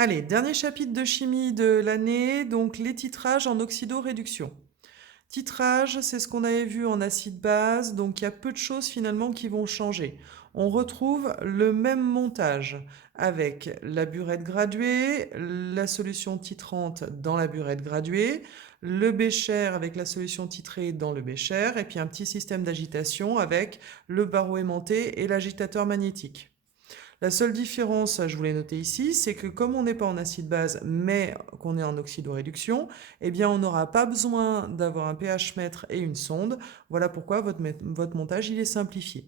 Allez, dernier chapitre de chimie de l'année, donc les titrages en oxydoréduction. Titrage, c'est ce qu'on avait vu en acide-base, donc il y a peu de choses finalement qui vont changer. On retrouve le même montage avec la burette graduée, la solution titrante dans la burette graduée, le bécher avec la solution titrée dans le bécher, et puis un petit système d'agitation avec le barreau aimanté et l'agitateur magnétique. La seule différence, je vous l'ai noté ici, c'est que comme on n'est pas en acide base, mais qu'on est en oxydoréduction, eh bien on n'aura pas besoin d'avoir un pH mètre et une sonde. Voilà pourquoi votre montage il est simplifié.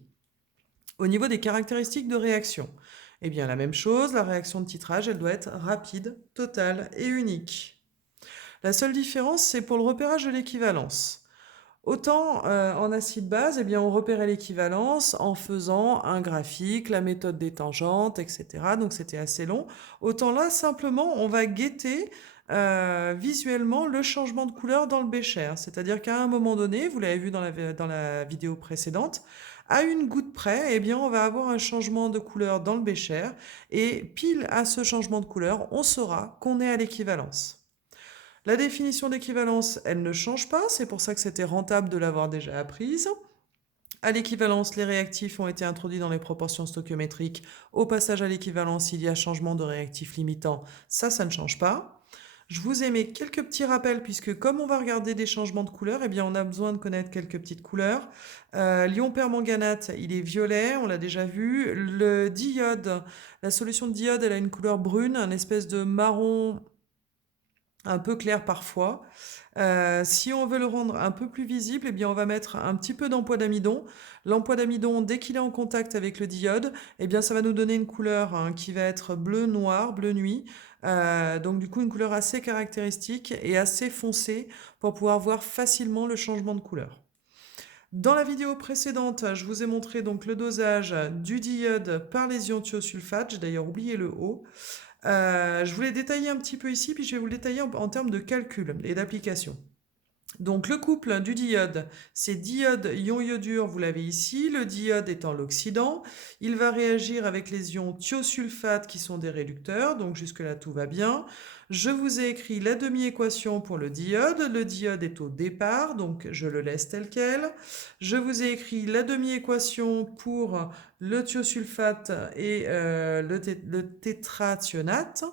Au niveau des caractéristiques de réaction, eh bien la même chose, la réaction de titrage, elle doit être rapide, totale et unique. La seule différence, c'est pour le repérage de l'équivalence. Autant en acide base, eh bien, on repérait l'équivalence en faisant un graphique, la méthode des tangentes, etc. Donc c'était assez long. Autant là, simplement, on va guetter visuellement le changement de couleur dans le bécher. C'est-à-dire qu'à un moment donné, vous l'avez vu dans la vidéo précédente, à une goutte près, eh bien, on va avoir un changement de couleur dans le bécher. Et pile à ce changement de couleur, on saura qu'on est à l'équivalence. La définition d'équivalence, elle ne change pas, c'est pour ça que c'était rentable de l'avoir déjà apprise. À l'équivalence, les réactifs ont été introduits dans les proportions stoichiométriques. Au passage à l'équivalence, il y a changement de réactif limitant. Ça ne change pas. Je vous ai mis quelques petits rappels puisque comme on va regarder des changements de couleur, eh bien on a besoin de connaître quelques petites couleurs. L'ion permanganate, il est violet, on l'a déjà vu. Le diode, la solution de diode, elle a une couleur brune, un espèce de marron un peu clair parfois. Si on veut le rendre un peu plus visible, eh bien on va mettre un petit peu d'empois d'amidon. L'empois d'amidon, dès qu'il est en contact avec le diode, eh bien ça va nous donner une couleur qui va être bleu noir, bleu nuit. Donc du coup une couleur assez caractéristique et assez foncée pour pouvoir voir facilement le changement de couleur. Dans la vidéo précédente, je vous ai montré donc le dosage du diode par les ions thiosulfate. J'ai d'ailleurs oublié le O. Je voulais détailler un petit peu ici, puis je vais vous le détailler en termes de calcul et d'application. Donc le couple du diode, c'est diode ion iodure, vous l'avez ici, le diode étant l'oxydant. Il va réagir avec les ions thiosulfate qui sont des réducteurs, donc jusque-là tout va bien. Je vous ai écrit la demi-équation pour le diode est au départ, donc je le laisse tel quel. Je vous ai écrit la demi-équation pour le thiosulfate et le tétrathionate.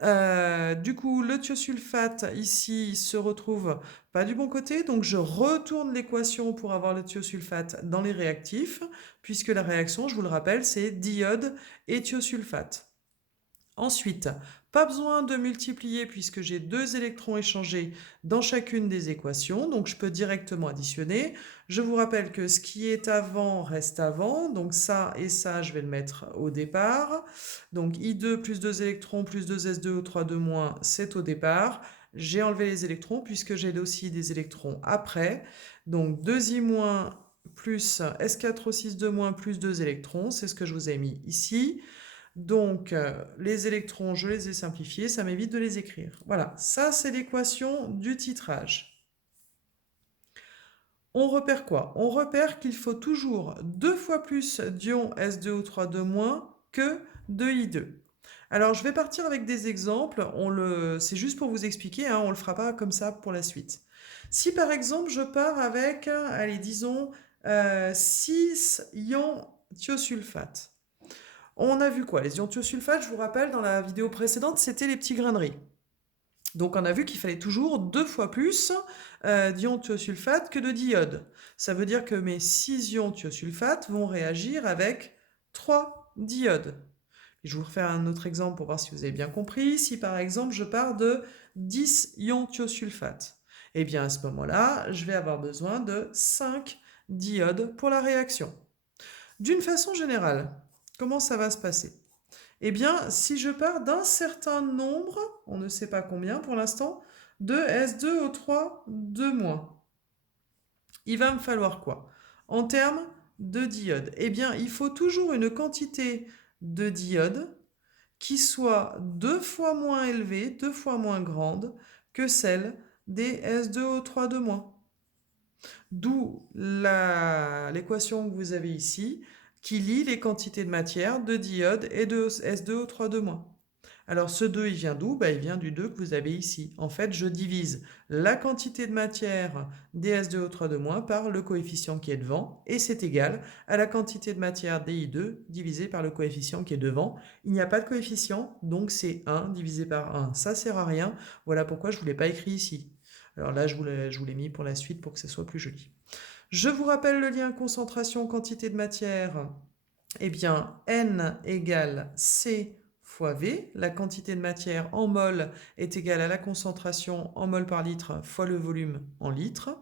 Du coup, le thiosulfate ici se retrouve pas du bon côté, donc je retourne l'équation pour avoir le thiosulfate dans les réactifs, puisque la réaction, je vous le rappelle, c'est diode et thiosulfate. Ensuite, pas besoin de multiplier puisque j'ai deux électrons échangés dans chacune des équations, donc je peux directement additionner. Je vous rappelle que ce qui est avant reste avant, donc ça et ça, je vais le mettre au départ. Donc I2 plus 2 électrons plus 2 S2O3 c'est au départ. J'ai enlevé les électrons puisque j'ai aussi des électrons après. Donc 2I- plus S4O6 plus 2 électrons, c'est ce que je vous ai mis ici. Donc, les électrons, je les ai simplifiés, ça m'évite de les écrire. Voilà, ça c'est l'équation du titrage. On repère quoi? On repère qu'il faut toujours 2 fois plus d'ions S2O3 que de I2. Alors, je vais partir avec des exemples. C'est juste pour vous expliquer, on ne le fera pas comme ça pour la suite. Si par exemple, je pars avec, allez, disons, 6 ions thiosulfate. On a vu quoi? Les ions thiosulfate, je vous rappelle, dans la vidéo précédente, c'était les petits grains de riz. Donc on a vu qu'il fallait toujours 2 fois plus d'ions thiosulfate que de d'iode. Ça veut dire que mes 6 ions thiosulfate vont réagir avec 3 diodes. Et je vais vous refaire un autre exemple pour voir si vous avez bien compris. Si par exemple je pars de 10 ions thiosulfate, eh bien à ce moment-là, je vais avoir besoin de 5 diodes pour la réaction. D'une façon générale, comment ça va se passer? Eh bien, si je pars d'un certain nombre, on ne sait pas combien pour l'instant, de S2O3 il va me falloir quoi? En termes de diodes, eh bien, il faut toujours une quantité de diodes qui soit 2 fois moins élevée, 2 fois moins grande que celle des S2O3 D'où l'équation que vous avez ici, qui lie les quantités de matière, de diodes et de S2O3 . Alors ce 2, il vient d'où? Il vient du 2 que vous avez ici. En fait, je divise la quantité de matière dS2O3 par le coefficient qui est devant, et c'est égal à la quantité de matière DI2 divisé par le coefficient qui est devant. Il n'y a pas de coefficient, donc c'est 1 divisé par 1. Ça sert à rien. Voilà pourquoi je ne vous l'ai pas écrit ici. Alors là, je vous l'ai mis pour la suite pour que ce soit plus joli. Je vous rappelle le lien concentration-quantité de matière. Eh bien, N égale C fois V. La quantité de matière en mol est égale à la concentration en mol par litre fois le volume en litres.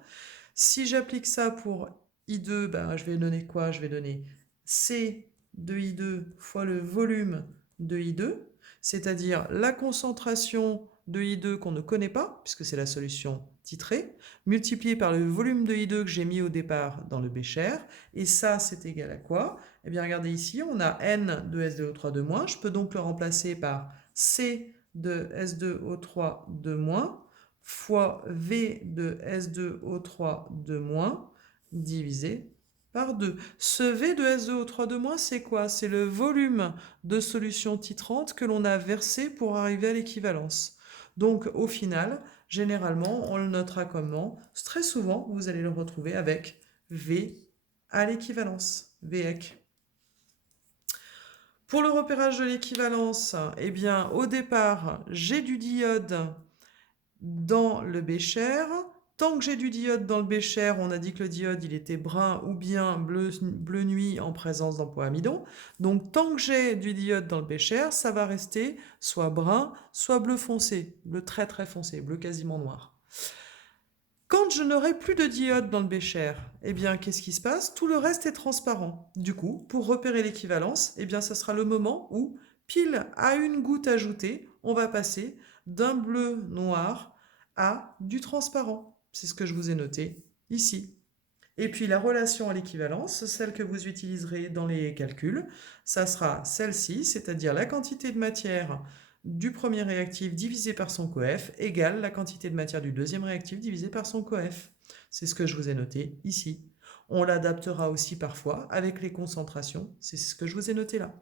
Si j'applique ça pour I2, je vais donner quoi? Je vais donner C de I2 fois le volume de I2, c'est-à-dire la concentration de I2 qu'on ne connaît pas, puisque c'est la solution titrée, multipliée par le volume de I2 que j'ai mis au départ dans le bécher. Et ça, c'est égal à quoi? Eh bien, regardez ici, on a N de S2O3 de moins. Je peux donc le remplacer par C de S2O3 de moins fois V de S2O3 de moins divisé par 2. Ce V de S2O3 de moins, c'est quoi? C'est le volume de solution titrante que l'on a versé pour arriver à l'équivalence. Donc au final, généralement, on le notera comment? Très souvent, vous allez le retrouver avec V à l'équivalence, VEC. Pour le repérage de l'équivalence, eh bien, au départ, j'ai du diode dans le bécher. Tant que j'ai du diode dans le bécher, on a dit que le diode il était brun ou bien bleu nuit en présence d'emploi amidon. Donc tant que j'ai du diode dans le bécher, ça va rester soit brun, soit bleu foncé, bleu très très foncé, bleu quasiment noir. Quand je n'aurai plus de diode dans le bécher, eh bien qu'est-ce qui se passe? Tout le reste est transparent. Du coup, pour repérer l'équivalence, eh bien ce sera le moment où, pile à une goutte ajoutée, on va passer d'un bleu noir à du transparent. C'est ce que je vous ai noté ici. Et puis la relation à l'équivalence, celle que vous utiliserez dans les calculs, ça sera celle-ci, c'est-à-dire la quantité de matière du premier réactif divisé par son coef égale la quantité de matière du deuxième réactif divisé par son coef. C'est ce que je vous ai noté ici. On l'adaptera aussi parfois avec les concentrations, c'est ce que je vous ai noté là.